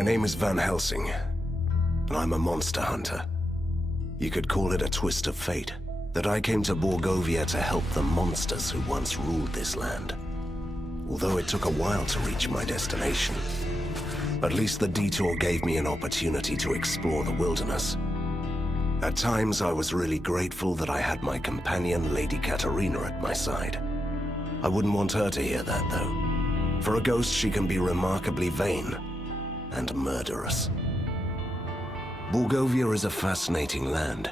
My name is Van Helsing, and I'm a monster hunter. You could call it a twist of fate, that I came to Borgovia to help the monsters who once ruled this land. Although it took a while to reach my destination, at least the detour gave me an opportunity to explore the wilderness. At times, I was really grateful that I had my companion, Lady Katerina, at my side. I wouldn't want her to hear that, though. For a ghost, she can be remarkably vain and murderous. Borgovia is a fascinating land,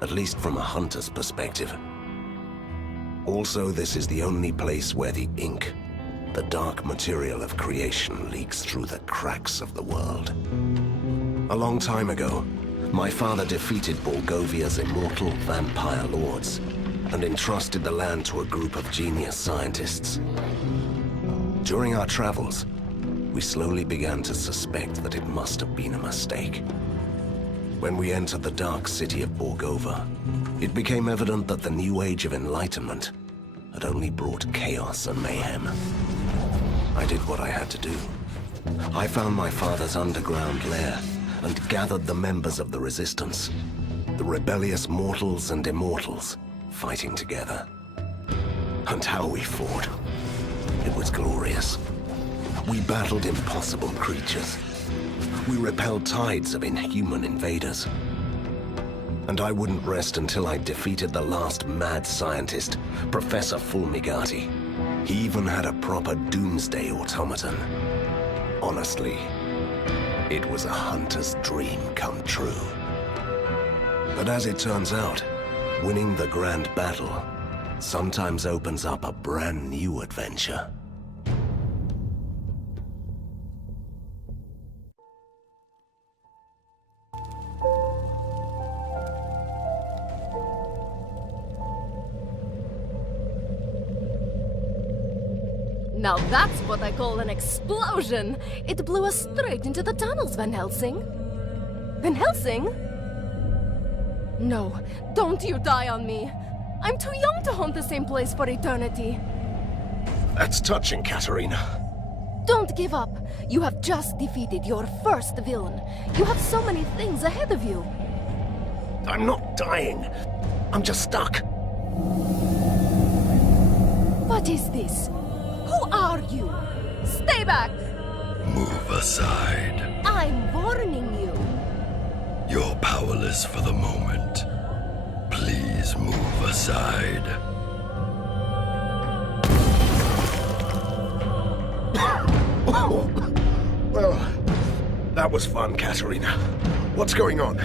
at least from a hunter's perspective. Also, this is the only place where the ink, the dark material of creation, leaks through the cracks of the world. A long time ago, my father defeated Borgovia's immortal vampire lords and entrusted the land to a group of genius scientists. During our travels, we slowly began to suspect that it must have been a mistake. When we entered the dark city of Borgova, it became evident that the new age of enlightenment had only brought chaos and mayhem. I did what I had to do. I found my father's underground lair and gathered the members of the Resistance, the rebellious mortals and immortals, fighting together. And how we fought. It was glorious. We battled impossible creatures. We repelled tides of inhuman invaders. And I wouldn't rest until I defeated the last mad scientist, Professor Fulmigati. He even had a proper doomsday automaton. Honestly, it was a hunter's dream come true. But as it turns out, winning the grand battle sometimes opens up a brand new adventure. Now that's what I call an explosion! It blew us straight into the tunnels, Van Helsing. Van Helsing? No, don't you die on me. I'm too young to haunt the same place for eternity. That's touching, Katerina. Don't give up. You have just defeated your first villain. You have so many things ahead of you. I'm not dying. I'm just stuck. What is this? Who are you? Stay back! Move aside. I'm warning you. You're powerless for the moment. Please move aside. Well, that was fun, Katerina. What's going on?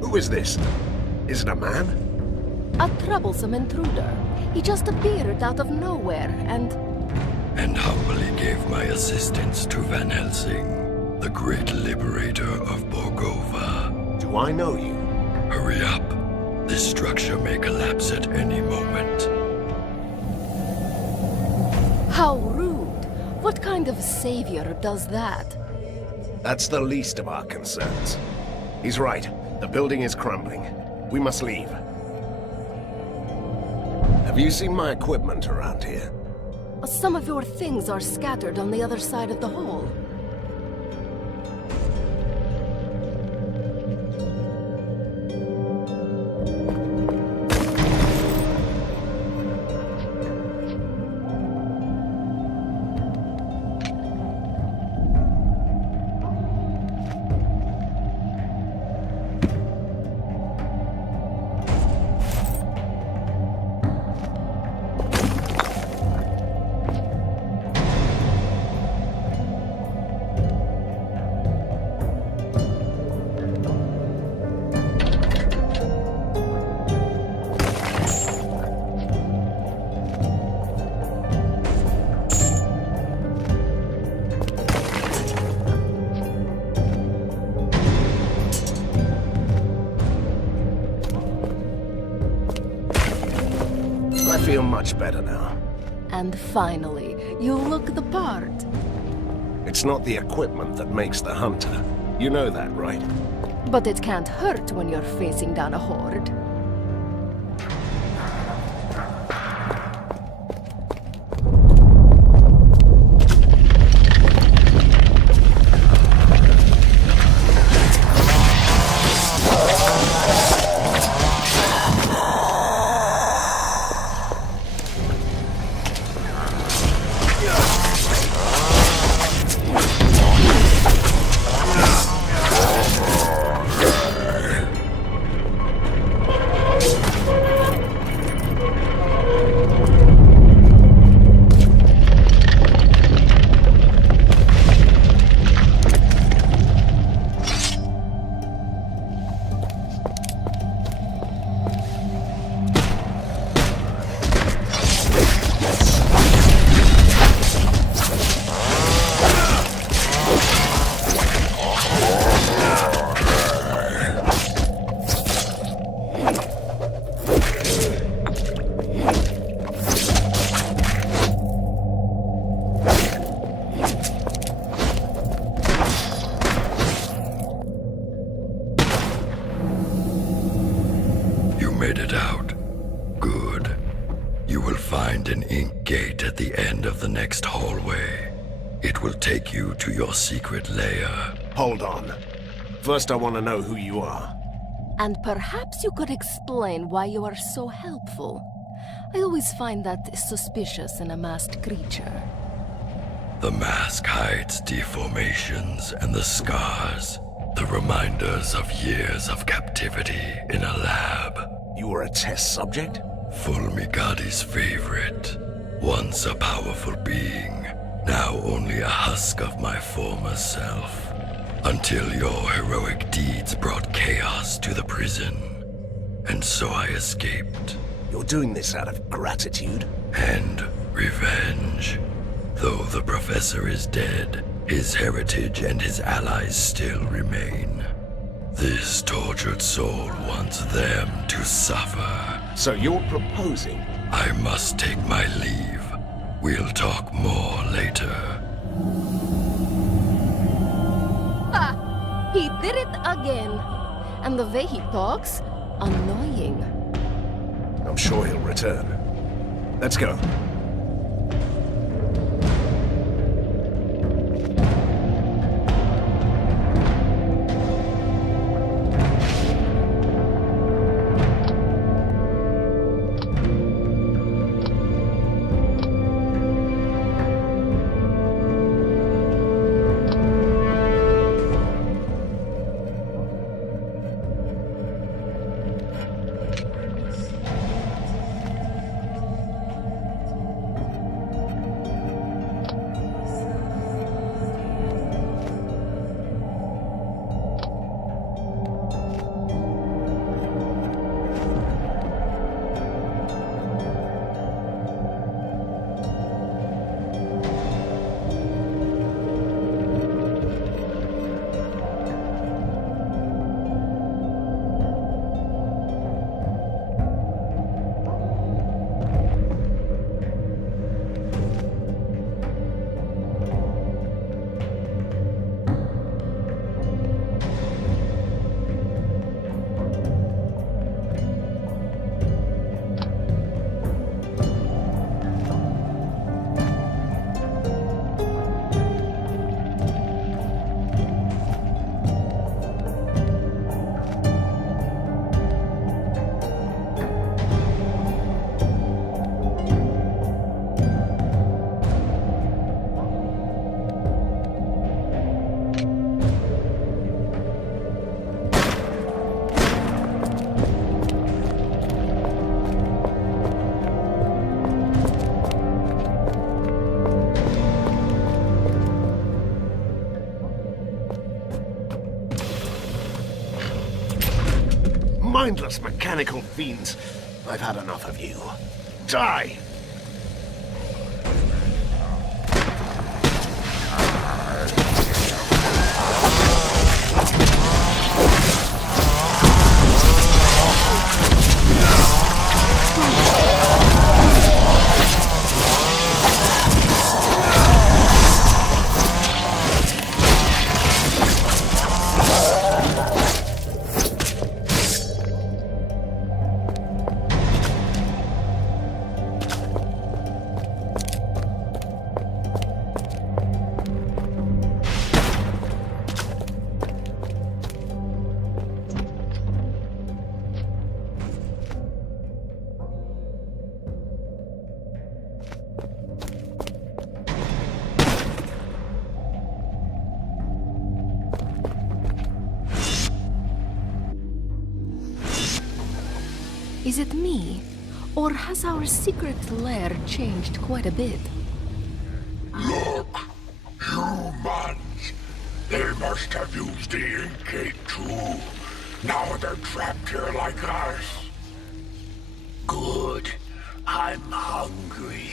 Who is this? Is it a man? A troublesome intruder. He just appeared out of nowhere and humbly gave my assistance to Van Helsing, the great liberator of Borgova. Do I know you? Hurry up. This structure may collapse at any moment. how rude. What kind of savior does that? That's the least of our concerns. He's right. The building is crumbling. We must leave. Have you seen my equipment around here? Some of your things are scattered on the other side of the hall. I feel much better now. And finally, you look the part. It's not the equipment that makes the hunter. You know that, right? But it can't hurt when you're facing down a horde. made it out. Good. You will find an ink gate at the end of the next hallway. It will take you to your secret lair. Hold on. First, I want to know who you are. And perhaps you could explain why you are so helpful. I always find that suspicious in a masked creature. The mask hides deformations and the scars, the reminders of years of captivity in a lab. You were a test subject? Fulmigadi's favorite. Once a powerful being, now only a husk of my former self. Until your heroic deeds brought chaos to the prison. And so I escaped. You're doing this out of gratitude? And revenge. Though the professor is dead, his heritage and his allies still remain. This tortured soul wants them to suffer. So you're proposing? I must take my leave. We'll talk more later. Ha! He did it again. And the way he talks, annoying. I'm sure he'll return. Let's go. Mindless mechanical fiends. I've had enough of you. Die! Is it me? Or has our secret lair changed quite a bit? Look, humans. They must have used the ink gate too. Now they're trapped here like us. Good. I'm hungry.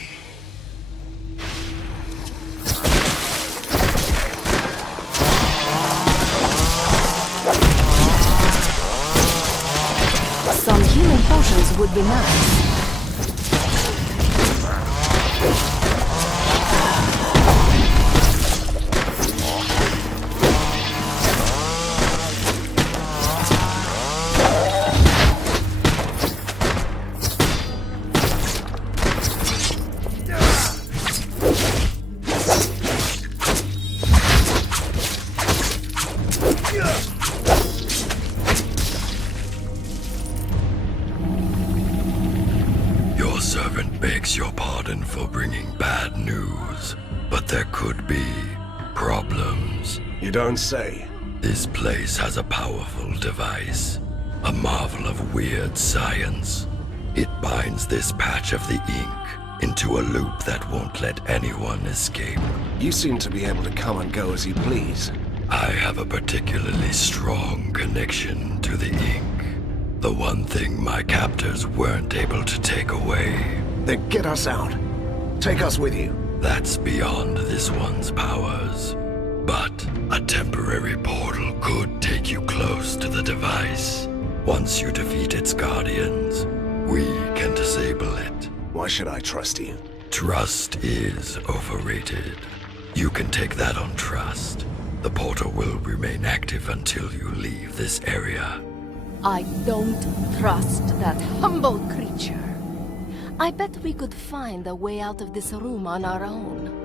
Some healing potions would be nice. begs your pardon for bringing bad news, but there could be problems. You don't say. This place has a powerful device, a marvel of weird science. It binds this patch of the ink into a loop that won't let anyone escape. You seem to be able to come and go as you please. I have a particularly strong connection to the ink. The one thing my captors weren't able to take away. Then get us out. Take us with you. That's beyond this one's powers. But a temporary portal could take you close to the device. Once you defeat its guardians, we can disable it. Why should I trust you? Trust is overrated. You can take that on trust. The portal will remain active until you leave this area. I don't trust that humble creature. I bet we could find a way out of this room on our own.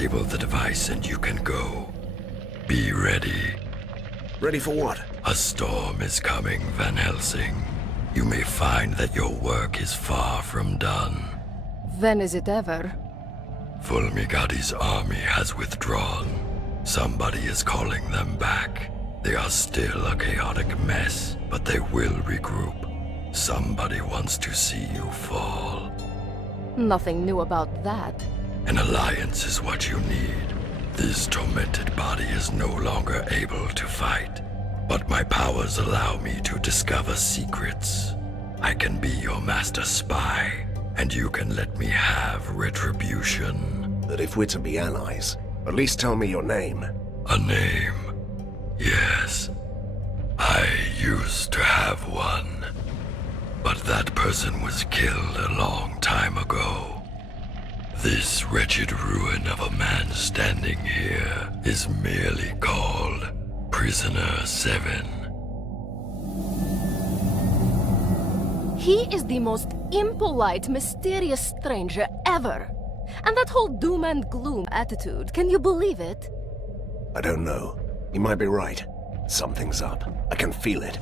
disable the device and you can go. Be ready. Ready for what? A storm is coming, Van Helsing. You may find that your work is far from done. When is it ever? Fulmigati's army has withdrawn. Somebody is calling them back. They are still a chaotic mess, but they will regroup. Somebody wants to see you fall. Nothing new about that. An alliance is what you need. This tormented body is no longer able to fight, but my powers allow me to discover secrets. I can be your master spy, and you can let me have retribution. But if we're to be allies, at least tell me your name. A name? Yes. I used to have one. But that person was killed a long time ago. This wretched ruin of a man standing here is merely called Prisoner 7. He is the most impolite, mysterious stranger ever. And that whole doom and gloom attitude, can you believe it? I don't know. You might be right. Something's up. I can feel it.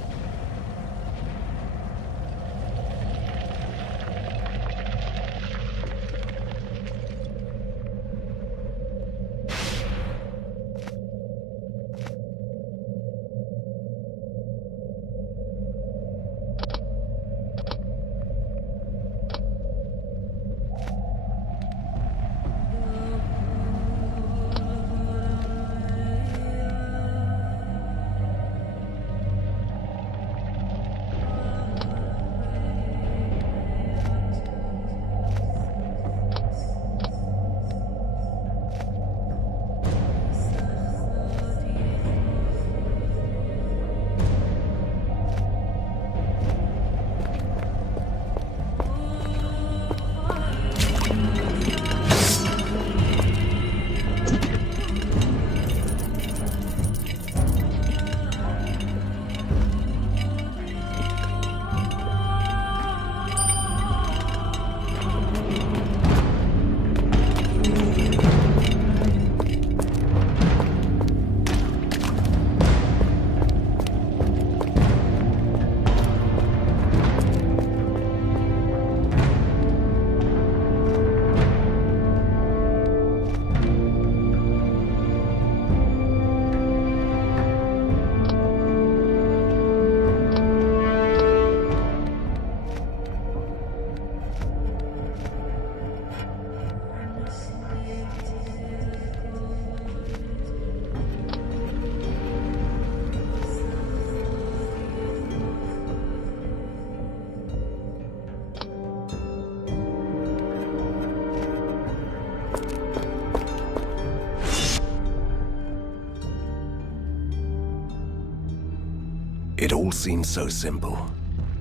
It all seems so simple.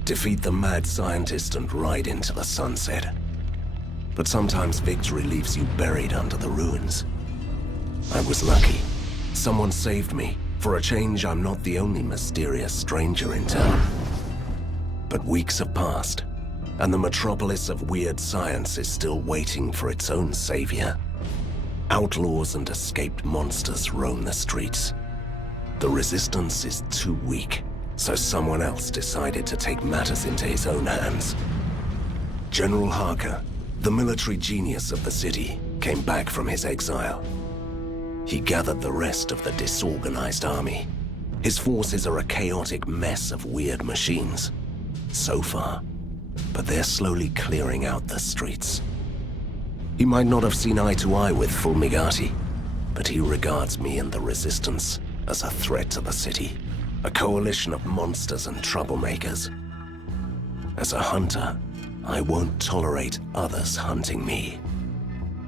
Defeat the mad scientist and ride into the sunset. But sometimes victory leaves you buried under the ruins. I was lucky. Someone saved me. For a change, I'm not the only mysterious stranger in town. But weeks have passed, and the metropolis of weird science is still waiting for its own savior. Outlaws and escaped monsters roam the streets. The resistance is too weak, so someone else decided to take matters into his own hands. General Harker, the military genius of the city, came back from his exile. He gathered the rest of the disorganized army. His forces are a chaotic mess of weird machines. So far, but they're slowly clearing out the streets. He might not have seen eye to eye with Fulmigati, but he regards me and the Resistance as a threat to the city. A coalition of monsters and troublemakers. As a hunter, I won't tolerate others hunting me.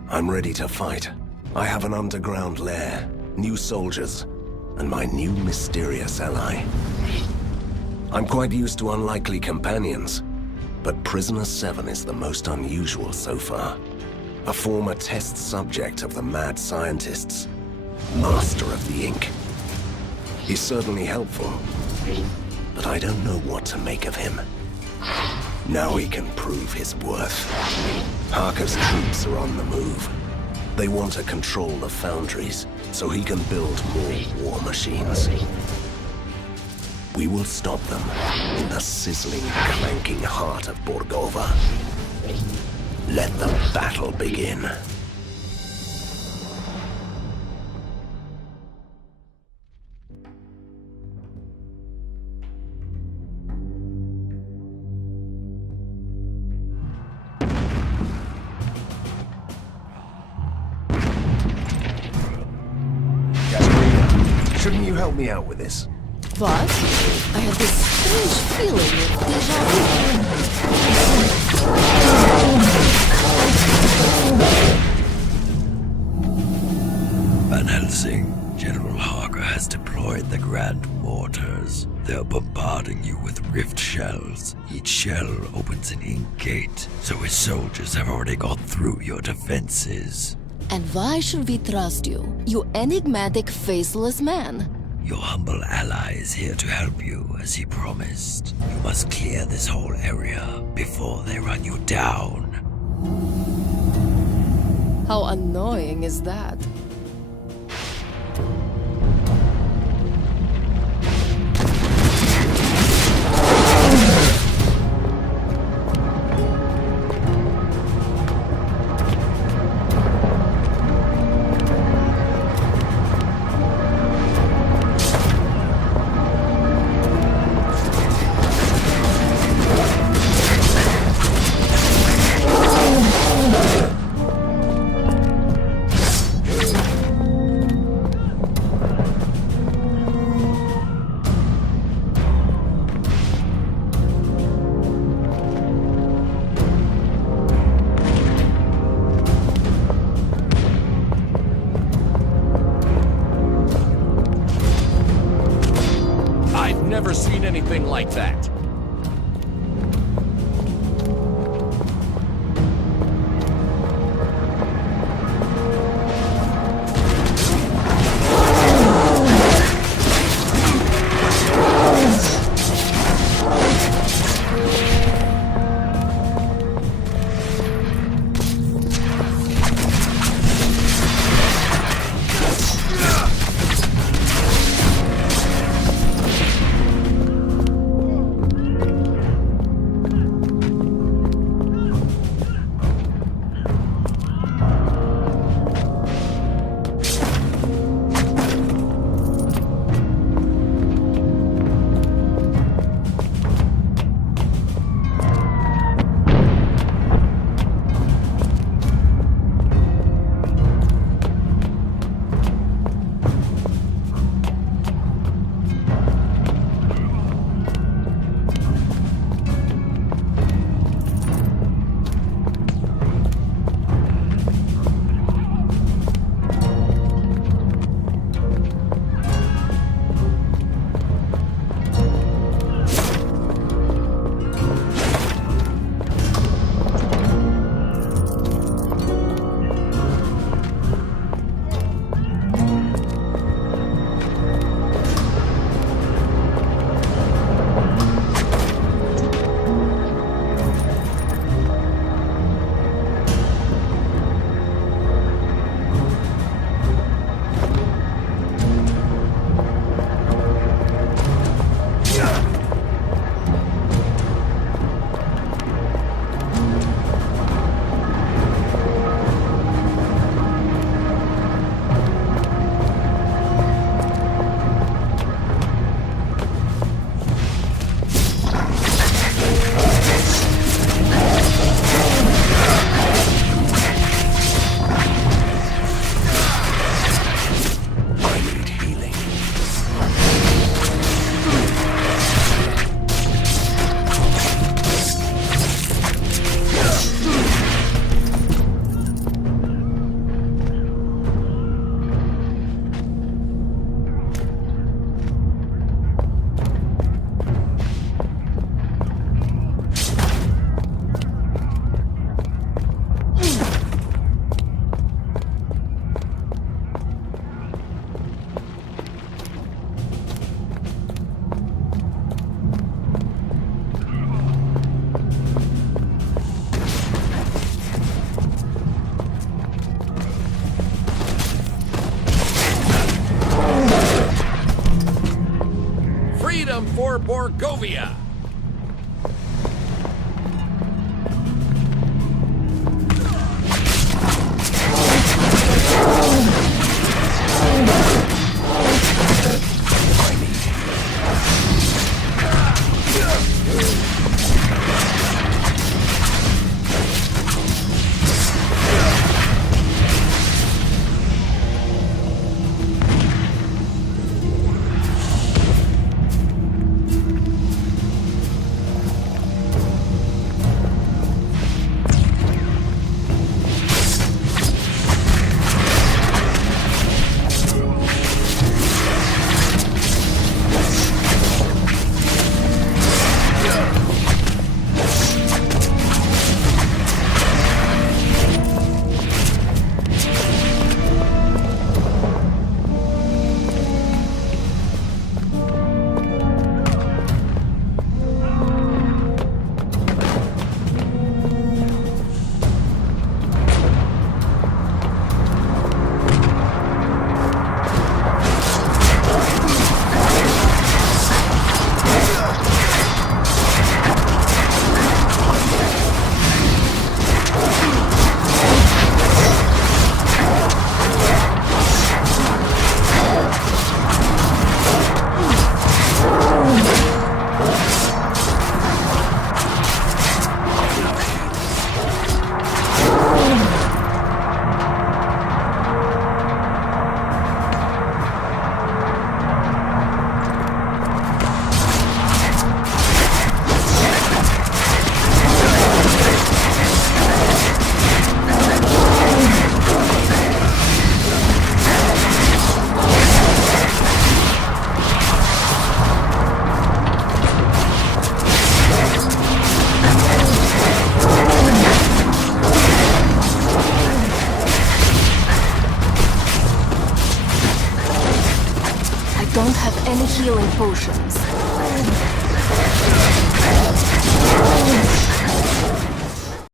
I'm ready to fight. I have an underground lair, new soldiers, and my new mysterious ally. I'm quite used to unlikely companions, but Prisoner 7 is the most unusual so far. A former test subject of the mad scientists, master of the ink. He's certainly helpful, but I don't know what to make of him. Now he can prove his worth. Harker's troops are on the move. They want to control the foundries, so he can build more war machines. We will stop them in the sizzling, clanking heart of Borgova. Let the battle begin. Shouldn't you help me out with this? But I have this strange feeling of deja vu. Van Helsing, General Harker has deployed the Grand Mortars. They're bombarding you with rift shells. Each shell opens an ink gate, so his soldiers have already gone through your defenses. And why should we trust you, you enigmatic, faceless man? Your humble ally is here to help you, as he promised. You must clear this whole area before they run you down. How annoying is that? Never seen anything like that. Freedom for Borgovia! Don't have any healing potions.